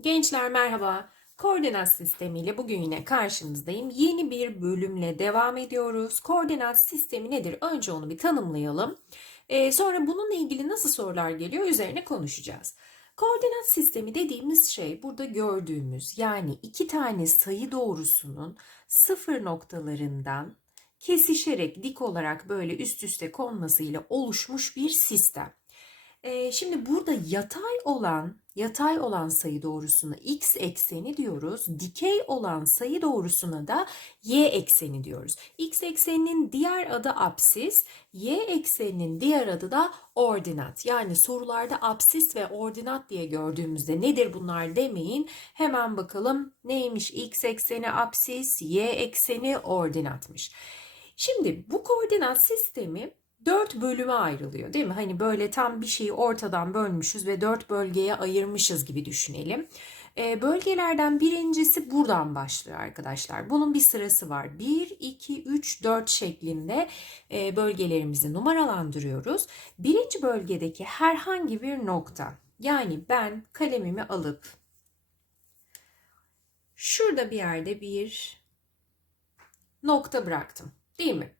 Gençler merhaba. Koordinat sistemiyle bugün yine karşınızdayım. Yeni bir bölümle devam ediyoruz. Koordinat sistemi nedir? Önce onu bir tanımlayalım. Ee, sonra bununla ilgili nasıl sorular geliyor üzerine konuşacağız. Koordinat sistemi dediğimiz şey burada gördüğümüz yani iki tane sayı doğrusunun sıfır noktalarından kesişerek dik olarak böyle üst üste konmasıyla oluşmuş bir sistem. Ee, şimdi burada yatay olan yatay olan sayı doğrusuna x ekseni diyoruz. Dikey olan sayı doğrusuna da y ekseni diyoruz. x ekseninin diğer adı apsis, y ekseninin diğer adı da ordinat. Yani sorularda apsis ve ordinat diye gördüğümüzde nedir bunlar demeyin. Hemen bakalım neymiş x ekseni apsis, y ekseni ordinatmış. Şimdi bu koordinat sistemi dört bölüme ayrılıyor değil mi? Hani böyle tam bir şeyi ortadan bölmüşüz ve dört bölgeye ayırmışız gibi düşünelim. E, bölgelerden birincisi buradan başlıyor arkadaşlar. Bunun bir sırası var. 1, 2, 3, 4 şeklinde e, bölgelerimizi numaralandırıyoruz. Birinci bölgedeki herhangi bir nokta. Yani ben kalemimi alıp şurada bir yerde bir nokta bıraktım. Değil mi?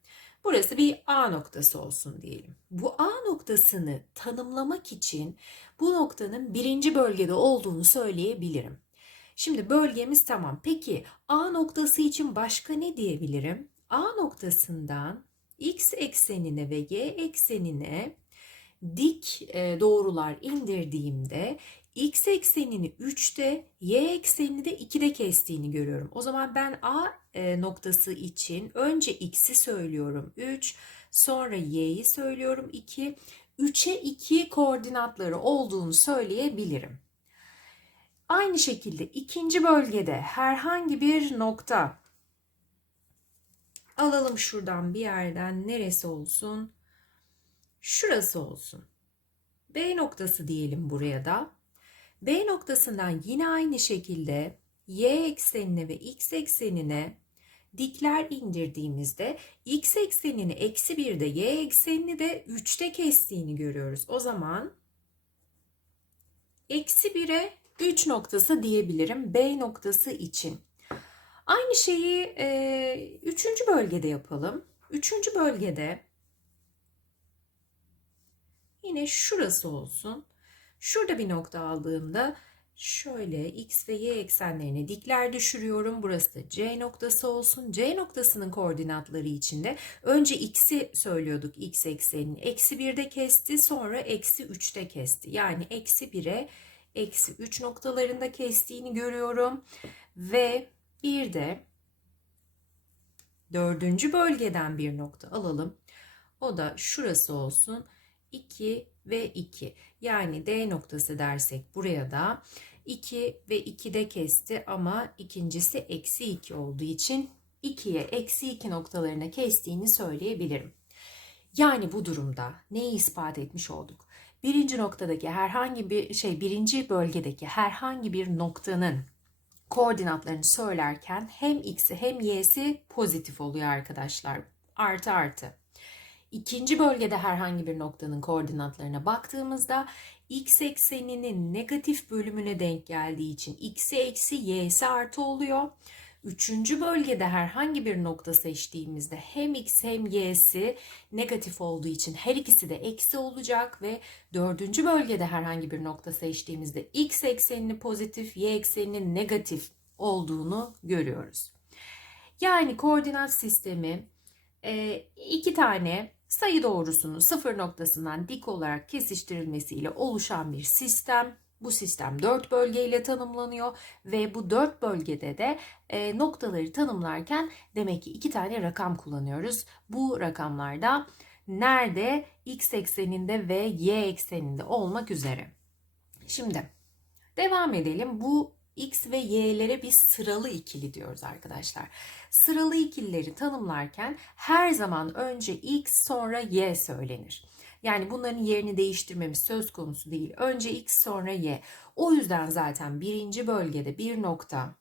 Burası bir A noktası olsun diyelim. Bu A noktasını tanımlamak için bu noktanın birinci bölgede olduğunu söyleyebilirim. Şimdi bölgemiz tamam. Peki A noktası için başka ne diyebilirim? A noktasından x eksenine ve y eksenine dik e, doğrular indirdiğimde x eksenini 3'te, y eksenini de 2'de kestiğini görüyorum. O zaman ben A e, noktası için önce x'i söylüyorum 3, sonra y'yi söylüyorum 2. 3'e 2 koordinatları olduğunu söyleyebilirim. Aynı şekilde ikinci bölgede herhangi bir nokta alalım şuradan bir yerden neresi olsun? Şurası olsun. B noktası diyelim buraya da. B noktasından yine aynı şekilde y eksenine ve x eksenine dikler indirdiğimizde x eksenini eksi 1'de y eksenini de 3'te kestiğini görüyoruz. O zaman eksi 1'e 3 noktası diyebilirim B noktası için. Aynı şeyi e, üçüncü bölgede yapalım. Üçüncü bölgede yine şurası olsun. Şurada bir nokta aldığımda şöyle x ve y eksenlerine dikler düşürüyorum. Burası da c noktası olsun. C noktasının koordinatları içinde önce x'i söylüyorduk x eksenini. Eksi 1'de kesti sonra eksi 3'te kesti. Yani eksi 1'e eksi 3 noktalarında kestiğini görüyorum. Ve bir de dördüncü bölgeden bir nokta alalım. O da şurası olsun. 2 ve 2. Yani D noktası dersek buraya da 2 ve 2'de kesti ama ikincisi eksi 2 olduğu için 2'ye eksi 2 noktalarına kestiğini söyleyebilirim. Yani bu durumda neyi ispat etmiş olduk? Birinci noktadaki herhangi bir şey, birinci bölgedeki herhangi bir noktanın koordinatlarını söylerken hem x'i hem y'si pozitif oluyor arkadaşlar. Artı artı. İkinci bölgede herhangi bir noktanın koordinatlarına baktığımızda x ekseninin negatif bölümüne denk geldiği için x'i eksi y'si artı oluyor. Üçüncü bölgede herhangi bir nokta seçtiğimizde hem x hem y'si negatif olduğu için her ikisi de eksi olacak ve dördüncü bölgede herhangi bir nokta seçtiğimizde x ekseninin pozitif, y ekseninin negatif olduğunu görüyoruz. Yani koordinat sistemi iki tane sayı doğrusunun sıfır noktasından dik olarak kesiştirilmesiyle oluşan bir sistem. Bu sistem dört bölgeyle tanımlanıyor ve bu dört bölgede de e, noktaları tanımlarken demek ki iki tane rakam kullanıyoruz. Bu rakamlarda nerede x ekseninde ve y ekseninde olmak üzere. Şimdi devam edelim. Bu x ve y'lere bir sıralı ikili diyoruz arkadaşlar. Sıralı ikilileri tanımlarken her zaman önce x sonra y söylenir. Yani bunların yerini değiştirmemiz söz konusu değil. Önce x sonra y. O yüzden zaten birinci bölgede bir nokta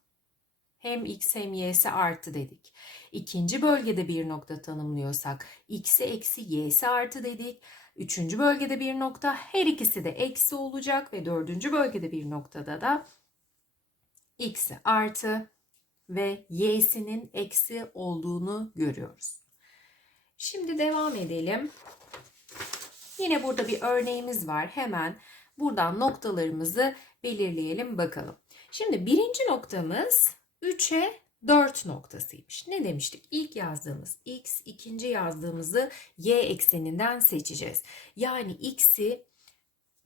hem x hem y'si artı dedik. İkinci bölgede bir nokta tanımlıyorsak x'i eksi y'si artı dedik. Üçüncü bölgede bir nokta her ikisi de eksi olacak ve dördüncü bölgede bir noktada da x'i artı ve y'sinin eksi olduğunu görüyoruz. Şimdi devam edelim. Yine burada bir örneğimiz var. Hemen buradan noktalarımızı belirleyelim bakalım. Şimdi birinci noktamız 3'e 4 noktasıymış. Ne demiştik? İlk yazdığımız x, ikinci yazdığımızı y ekseninden seçeceğiz. Yani x'i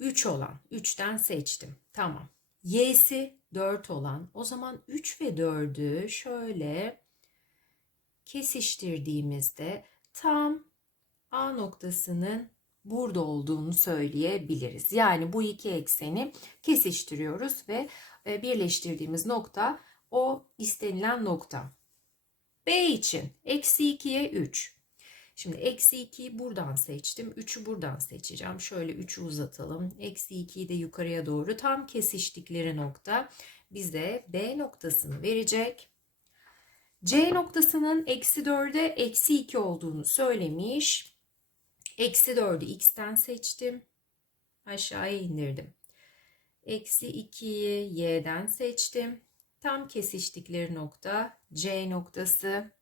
3 olan 3'ten seçtim. Tamam. Y'si 4 olan o zaman 3 ve 4'ü şöyle kesiştirdiğimizde tam A noktasının burada olduğunu söyleyebiliriz. Yani bu iki ekseni kesiştiriyoruz ve e, birleştirdiğimiz nokta o istenilen nokta. B için eksi 2'ye 3. Şimdi eksi 2'yi buradan seçtim. 3'ü buradan seçeceğim. Şöyle 3'ü uzatalım. Eksi 2'yi de yukarıya doğru tam kesiştikleri nokta bize B noktasını verecek. C noktasının eksi 4'e eksi 2 olduğunu söylemiş. Eksi 4'ü x'ten seçtim. Aşağıya indirdim. Eksi 2'yi y'den seçtim. Tam kesiştikleri nokta C noktası.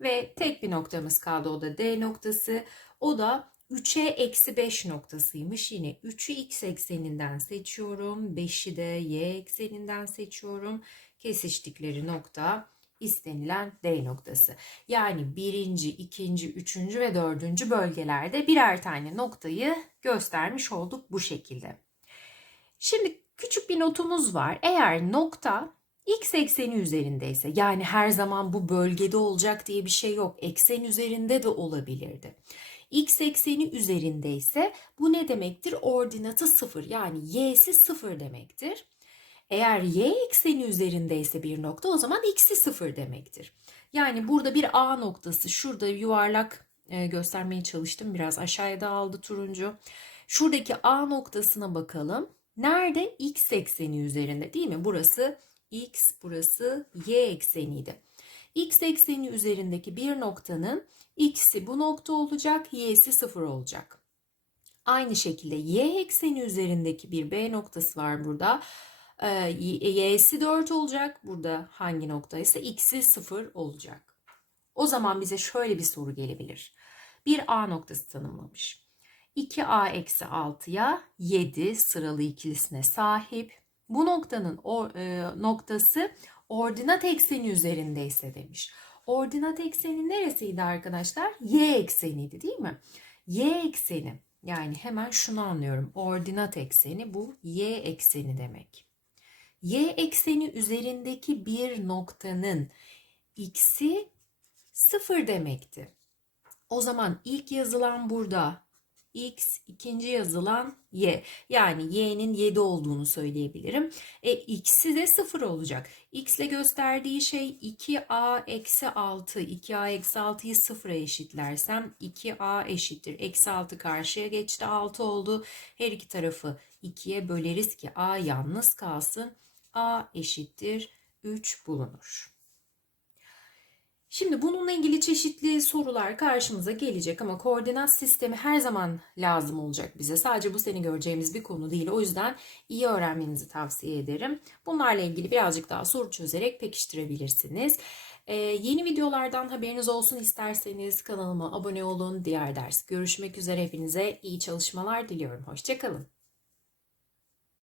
Ve tek bir noktamız kaldı o da D noktası. O da 3'e eksi 5 noktasıymış. Yine 3'ü x ekseninden seçiyorum. 5'i de y ekseninden seçiyorum. Kesiştikleri nokta istenilen D noktası. Yani birinci, ikinci, üçüncü ve dördüncü bölgelerde birer tane noktayı göstermiş olduk bu şekilde. Şimdi küçük bir notumuz var. Eğer nokta x ekseni üzerindeyse yani her zaman bu bölgede olacak diye bir şey yok. Eksen üzerinde de olabilirdi. X ekseni üzerindeyse bu ne demektir? Ordinatı sıfır yani y'si sıfır demektir. Eğer y ekseni üzerindeyse bir nokta o zaman x'i sıfır demektir. Yani burada bir A noktası şurada yuvarlak e, göstermeye çalıştım. Biraz aşağıya da aldı turuncu. Şuradaki A noktasına bakalım. Nerede? X ekseni üzerinde değil mi? Burası x, burası y ekseniydi. X ekseni üzerindeki bir noktanın x'i bu nokta olacak, y'si sıfır olacak. Aynı şekilde y ekseni üzerindeki bir B noktası var burada. Ee, y'si 4 olacak. Burada hangi noktaysa x'i 0 olacak. O zaman bize şöyle bir soru gelebilir. Bir A noktası tanımlamış. 2A eksi 6'ya 7 sıralı ikilisine sahip. Bu noktanın o, e, noktası ordinat ekseni üzerindeyse demiş. Ordinat ekseni neresiydi arkadaşlar? Y ekseniydi değil mi? Y ekseni yani hemen şunu anlıyorum. Ordinat ekseni bu y ekseni demek. Y ekseni üzerindeki bir noktanın x'i sıfır demekti. O zaman ilk yazılan burada x, ikinci yazılan y. Yani y'nin 7 olduğunu söyleyebilirim. E x'i de 0 olacak. x ile gösterdiği şey 2a eksi 6. 2a eksi 6'yı 0'a eşitlersem 2a eşittir. Eksi 6 karşıya geçti 6 oldu. Her iki tarafı 2'ye böleriz ki a yalnız kalsın. a eşittir 3 bulunur. Şimdi bununla ilgili çeşitli sorular karşımıza gelecek ama koordinat sistemi her zaman lazım olacak bize. Sadece bu seni göreceğimiz bir konu değil. O yüzden iyi öğrenmenizi tavsiye ederim. Bunlarla ilgili birazcık daha soru çözerek pekiştirebilirsiniz. Ee, yeni videolardan haberiniz olsun isterseniz kanalıma abone olun. Diğer ders görüşmek üzere hepinize iyi çalışmalar diliyorum. Hoşçakalın.